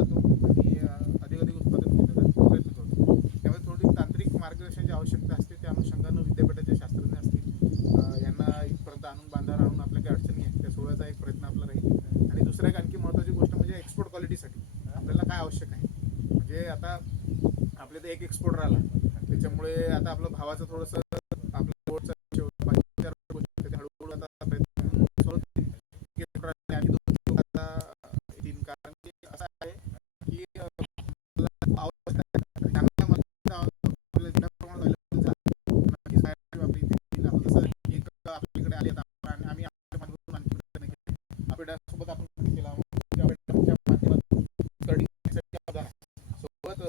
जातो आणि अधिकाधिक उत्पादन घेण्याचा प्रयत्न करतो. त्यामुळे थोडी तांत्रिक मार्गदर्शनाची आवश्यकता असते. त्या अनुषंगानं विद्यापीठाचे शास्त्रज्ञ असतील, यांना इथपर्यंत आणून बांधावर आणून आपल्या काही अडचणी आहेत त्या सोडवायचा एक प्रयत्न आपला राहील. आणि दुसरं एक आणखी महत्त्वाची गोष्ट म्हणजे एक्सपोर्ट क्वालिटीसाठी आपल्याला काय आवश्यक आहे. म्हणजे आता आपल्या तर एक एक्सपोर्टर आला, त्याच्यामुळे आता आपलं भावाचं थोडंसं आपलं बोर्डचा विषय होता, बाकी चार गोष्टी होत्या. हळूहळू आता प्रयत्न सुरू होतील की आणि दोन आता येतील. कारण की असं आहे की आवश्यक आहे चांगल्या मार्गाचा आपल्याला जिल्हा प्रमाणात अवेलेबल झाला नक्कीच बाहेर आपल्या इथे येईल. आपण जसं एक आपल्याकडे आले आता आणि आम्ही आपल्या माध्यमातून आणखी प्रयत्न केले, आपल्या सोबत आपण केला माध्यमातून करण्यासाठी सोबत